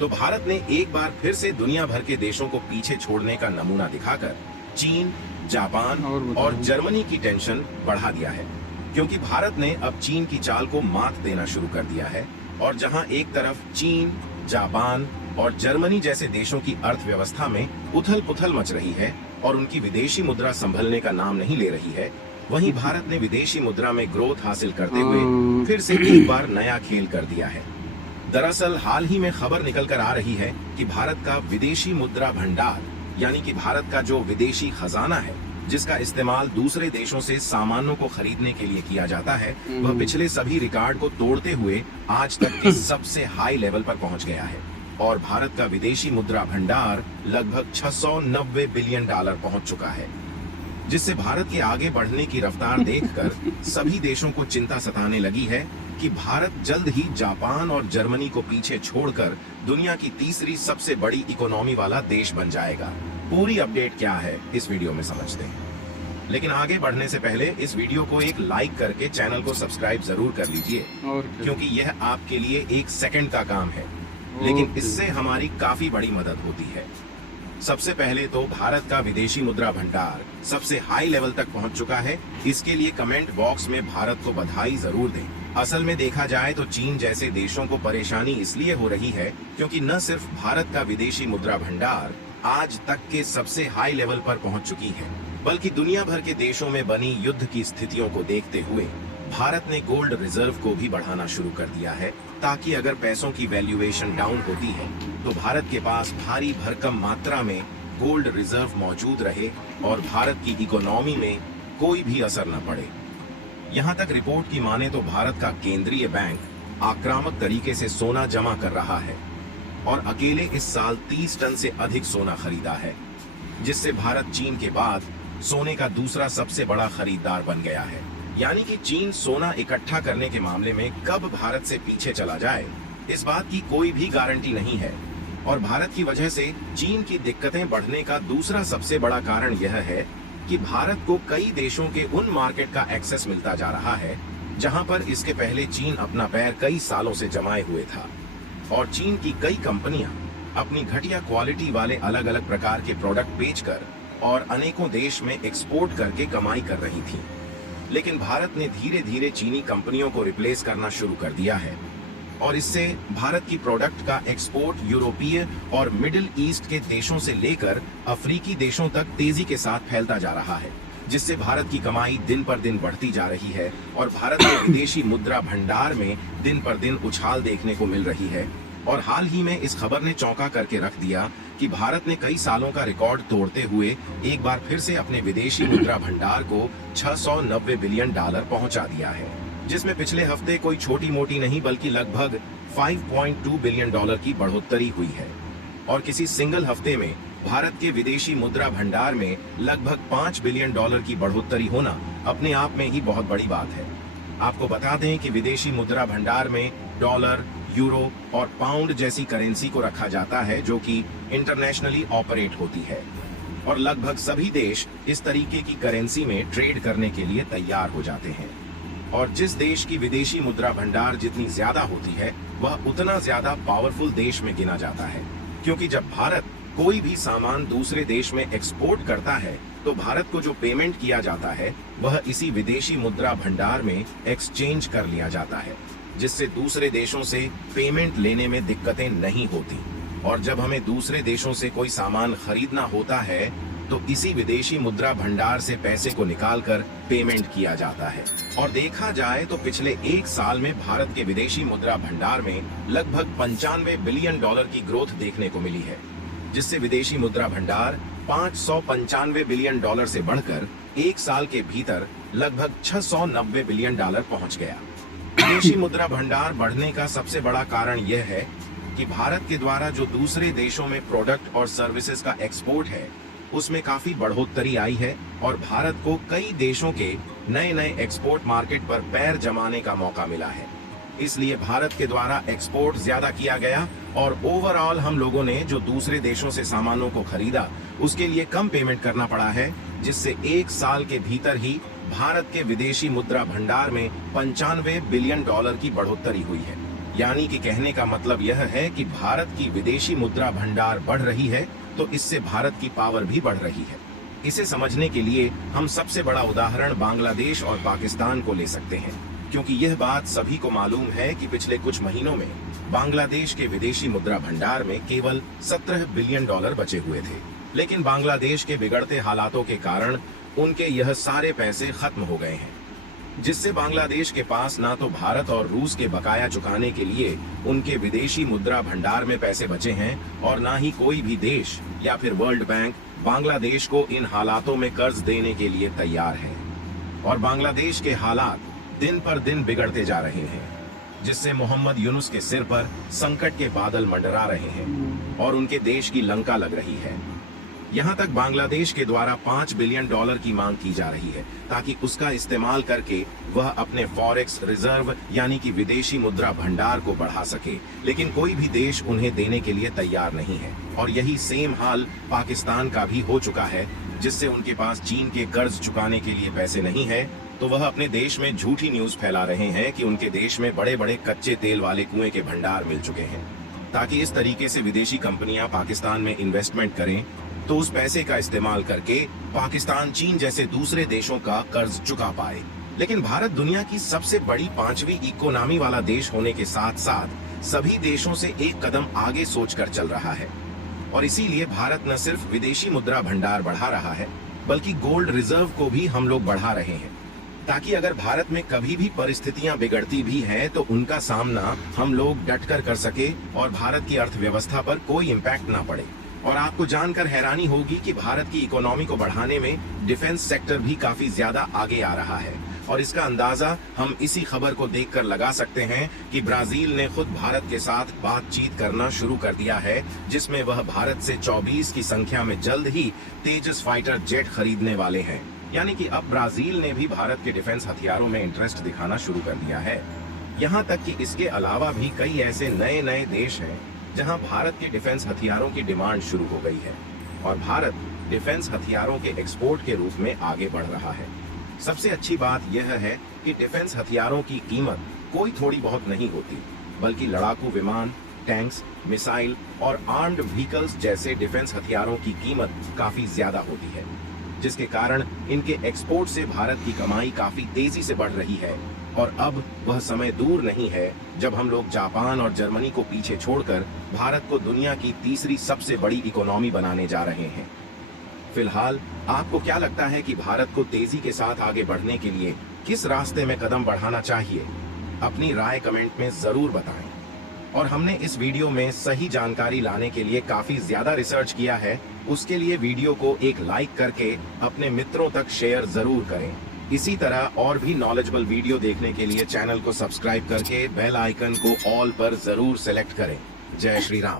तो भारत ने एक बार फिर से दुनिया भर के देशों को पीछे छोड़ने का नमूना दिखाकर चीन, जापान और जर्मनी की टेंशन बढ़ा दिया है, क्योंकि भारत ने अब चीन की चाल को मात देना शुरू कर दिया है। और जहां एक तरफ चीन, जापान और जर्मनी जैसे देशों की अर्थव्यवस्था में उथल-पुथल मच रही है और उनकी विदेशी मुद्रा संभलने का नाम नहीं ले रही है, वहीं भारत ने विदेशी मुद्रा में ग्रोथ हासिल करते हुए फिर से एक बार नया खेल कर दिया है। दरअसल हाल ही में खबर निकल कर आ रही है कि भारत का विदेशी मुद्रा भंडार, यानी कि भारत का जो विदेशी खजाना है जिसका इस्तेमाल दूसरे देशों से सामानों को खरीदने के लिए किया जाता है, वह पिछले सभी रिकॉर्ड को तोड़ते हुए आज तक के सबसे हाई लेवल पर पहुंच गया है और भारत का विदेशी मुद्रा भंडार लगभग 690 बिलियन डॉलर पहुंच चुका है, जिससे भारत के आगे बढ़ने की रफ्तार देखकर सभी देशों को चिंता सताने लगी है कि भारत जल्द ही जापान और जर्मनी को पीछे छोड़कर दुनिया की तीसरी सबसे बड़ी इकोनॉमी वाला देश बन जाएगा। पूरी अपडेट क्या है इस वीडियो में समझते हैं, लेकिन आगे बढ़ने से पहले इस वीडियो को एक लाइक करके चैनल को सब्सक्राइब जरूर कर लीजिए, क्योंकि यह आपके लिए 1 सेकंड का काम है, लेकिन इससे हमारी काफी बड़ी मदद होती है। सबसे पहले तो भारत का विदेशी मुद्रा भंडार सबसे हाई लेवल तक पहुंच चुका है। इसके लिए कमेंट बॉक्स में भारत को बधाई जरूर दें। असल में देखा जाए तो चीन जैसे देशों को परेशानी इसलिए हो रही है क्योंकि न सिर्फ भारत का विदेशी मुद्रा भंडार आज तक के सबसे हाई लेवल पर पहुंच चुकी है, बल्कि दुनिया भर के देशों में बनी युद्ध की स्थितियों को देखते हुए भारत ने गोल्ड रिजर्व को भी बढ़ाना शुरू कर दिया है, ताकि अगर पैसों की वैल्यूएशन डाउन होती है तो भारत के पास भारी भरकम मात्रा में गोल्ड रिजर्व मौजूद रहे और भारत की इकोनॉमी में कोई भी असर न पड़े। यहाँ तक रिपोर्ट की माने तो भारत का केंद्रीय बैंक आक्रामक तरीके से सोना जमा कर रहा है और अकेले इस साल 30 टन से अधिक सोना खरीदा है, जिससे भारत चीन के बाद सोने का दूसरा सबसे बड़ा खरीदार बन गया है। यानी कि चीन सोना इकट्ठा करने के मामले में कब भारत से पीछे चला जाए, इस बात की कोई भी गारंटी नहीं है। और भारत की वजह से चीन की दिक्कतें बढ़ने का दूसरा सबसे बड़ा कारण यह है कि भारत को कई देशों के उन मार्केट का एक्सेस मिलता जा रहा है जहां पर इसके पहले चीन अपना पैर कई सालों से जमाए हुए था और चीन की कई कंपनियां अपनी घटिया क्वालिटी वाले अलग अलग प्रकार के प्रोडक्ट बेचकर और अनेकों देश में एक्सपोर्ट करके कमाई कर रही थी। लेकिन भारत ने धीरे धीरे चीनी कंपनियों को रिप्लेस करना शुरू कर दिया है और इससे भारत की प्रोडक्ट का एक्सपोर्ट यूरोपीय और मिडिल ईस्ट के देशों से लेकर अफ्रीकी देशों तक तेजी के साथ फैलता जा रहा है, जिससे भारत की कमाई दिन पर दिन बढ़ती जा रही है और भारत के विदेशी मुद्रा भंडार में दिन पर दिन उछाल देखने को मिल रही है। और हाल ही में इस खबर ने चौंका करके रख दिया कि भारत ने कई सालों का रिकॉर्ड तोड़ते हुए एक बार फिर से अपने विदेशी मुद्रा भंडार को 690 बिलियन डॉलर पहुंचा दिया है, जिसमें पिछले हफ्ते कोई छोटी मोटी नहीं बल्कि लगभग 5.2 बिलियन डॉलर की बढ़ोतरी हुई है। और किसी सिंगल हफ्ते में भारत के विदेशी मुद्रा भंडार में लगभग 5 बिलियन डॉलर की बढ़ोतरी होना अपने आप में ही बहुत बड़ी बात है। आपको बता दें कि विदेशी मुद्रा भंडार में डॉलर, यूरो और पाउंड जैसी करेंसी को रखा जाता है जो कि इंटरनेशनली ऑपरेट होती है और लगभग सभी देश इस तरीके की करेंसी में ट्रेड करने के लिए तैयार हो जाते हैं। और जिस देश की विदेशी मुद्रा भंडार जितनी ज्यादा होती है वह उतना ज्यादा पावरफुल देश में गिना जाता है, क्योंकि जब भारत कोई भी सामान दूसरे देश में एक्सपोर्ट करता है तो भारत को जो पेमेंट किया जाता है वह इसी विदेशी मुद्रा भंडार में एक्सचेंज कर लिया जाता है, जिससे दूसरे देशों से पेमेंट लेने में दिक्कतें नहीं होती। और जब हमें दूसरे देशों से कोई सामान खरीदना होता है तो इसी विदेशी मुद्रा भंडार से पैसे को निकालकर पेमेंट किया जाता है। और देखा जाए तो पिछले 1 साल में भारत के विदेशी मुद्रा भंडार में लगभग 95 बिलियन डॉलर की ग्रोथ देखने को मिली है, जिससे विदेशी मुद्रा भंडार 595 बिलियन डॉलर से बढ़कर 1 साल के भीतर लगभग 690 बिलियन डॉलर पहुंच गया। विदेशी मुद्रा भंडार बढ़ने का सबसे बड़ा कारण यह है कि भारत के द्वारा जो दूसरे देशों में प्रोडक्ट और सर्विसेज का एक्सपोर्ट है उसमें काफी बढ़ोतरी आई है और भारत को कई देशों के नए नए एक्सपोर्ट मार्केट पर पैर जमाने का मौका मिला है। इसलिए भारत के द्वारा एक्सपोर्ट ज्यादा किया गया और ओवरऑल हम लोगों ने जो दूसरे देशों से सामानों को खरीदा उसके लिए कम पेमेंट करना पड़ा है, जिससे 1 साल के भीतर ही भारत के विदेशी मुद्रा भंडार में 95 बिलियन डॉलर की बढ़ोतरी हुई है। यानी कि कहने का मतलब यह है कि भारत की विदेशी मुद्रा भंडार बढ़ रही है तो इससे भारत की पावर भी बढ़ रही है। इसे समझने के लिए हम सबसे बड़ा उदाहरण बांग्लादेश और पाकिस्तान को ले सकते हैं, क्योंकि यह बात सभी को मालूम है कि पिछले कुछ महीनों में बांग्लादेश के विदेशी मुद्रा भंडार में केवल 17 बिलियन डॉलर बचे हुए थे। लेकिन बांग्लादेश के बिगड़ते हालातों के कारण उनके यह सारे पैसे खत्म हो गए हैं, जिससे बांग्लादेश के पास ना तो भारत और रूस के बकाया चुकाने के लिए उनके विदेशी मुद्रा भंडार में पैसे बचे हैं और ना ही कोई भी देश या फिर वर्ल्ड बैंक बांग्लादेश को इन हालातों में कर्ज देने के लिए तैयार है। और बांग्लादेश के हालात दिन पर दिन बिगड़ते जा रहे हैं, जिससे मोहम्मद यूनुस के सिर पर संकट के बादल मंडरा रहे हैं और उनके देश की लंका लग रही है। यहाँ तक बांग्लादेश के द्वारा 5 बिलियन डॉलर की मांग की जा रही है ताकि उसका इस्तेमाल करके वह अपने फॉरेक्स रिजर्व यानी कि विदेशी मुद्रा भंडार को बढ़ा सके, लेकिन कोई भी देश उन्हें देने के लिए तैयार नहीं है। और यही सेम हाल पाकिस्तान का भी हो चुका है, जिससे उनके पास चीन के कर्ज चुकाने के लिए पैसे नहीं है, तो वह अपने देश में झूठी न्यूज फैला रहे हैं कि उनके देश में बड़े बड़े कच्चे तेल वाले कुएं के भंडार मिल चुके हैं, ताकि इस तरीके से विदेशी कंपनियां पाकिस्तान में इन्वेस्टमेंट करें तो उस पैसे का इस्तेमाल करके पाकिस्तान चीन जैसे दूसरे देशों का कर्ज चुका पाए। लेकिन भारत दुनिया की सबसे बड़ी 5वीं इकोनॉमी वाला देश होने के साथ साथ सभी देशों से एक कदम आगे सोचकर चल रहा है, और इसीलिए भारत न सिर्फ विदेशी मुद्रा भंडार बढ़ा रहा है बल्कि गोल्ड रिजर्व को भी हम लोग बढ़ा रहे हैं, ताकि अगर भारत में कभी भी परिस्थितियां बिगड़ती भी हैं तो उनका सामना हम लोग डटकर कर सके और भारत की अर्थव्यवस्था पर कोई इम्पैक्ट ना पड़े। और आपको जानकर हैरानी होगी कि भारत की इकोनॉमी को बढ़ाने में डिफेंस सेक्टर भी काफी ज्यादा आगे आ रहा है, और इसका अंदाजा हम इसी खबर को देखकर लगा सकते हैं कि ब्राजील ने खुद भारत के साथ बातचीत करना शुरू कर दिया है, जिसमें वह भारत से 24 की संख्या में जल्द ही तेजस फाइटर जेट खरीदने वाले हैं। यानी कि अब ब्राजील ने भी भारत के डिफेंस हथियारों में इंटरेस्ट दिखाना शुरू कर दिया है। यहाँ तक कि इसके अलावा भी कई ऐसे नए नए देश हैं जहां भारत के डिफेंस हथियारों की डिमांड शुरू हो गई है, और भारत डिफेंस हथियारों के एक्सपोर्ट के रूप में आगे बढ़ रहा है। सबसे अच्छी बात यह है कि डिफेंस हथियारों की कीमत कोई थोड़ी बहुत नहीं होती, बल्कि लड़ाकू विमान, टैंक्स, मिसाइल और आर्म्ड व्हीकल्स जैसे डिफेंस हथियारों की कीमत काफी ज्यादा होती है, जिसके कारण इनके एक्सपोर्ट से भारत की कमाई काफी तेजी से बढ़ रही है। और अब वह समय दूर नहीं है जब हम लोग जापान और जर्मनी को पीछे छोड़कर भारत को दुनिया की तीसरी सबसे बड़ी इकोनॉमी बनाने जा रहे हैं। फिलहाल आपको क्या लगता है कि भारत को तेजी के साथ आगे बढ़ने के लिए किस रास्ते में कदम बढ़ाना चाहिए? अपनी राय कमेंट में जरूर बताएं। और हमने इस वीडियो में सही जानकारी लाने के लिए काफी ज्यादा रिसर्च किया है, उसके लिए वीडियो को एक लाइक करके अपने मित्रों तक शेयर जरूर करें। इसी तरह और भी नॉलेजेबल वीडियो देखने के लिए चैनल को सब्सक्राइब करके बेल आइकन को ऑल पर जरूर सेलेक्ट करें। जय श्री राम।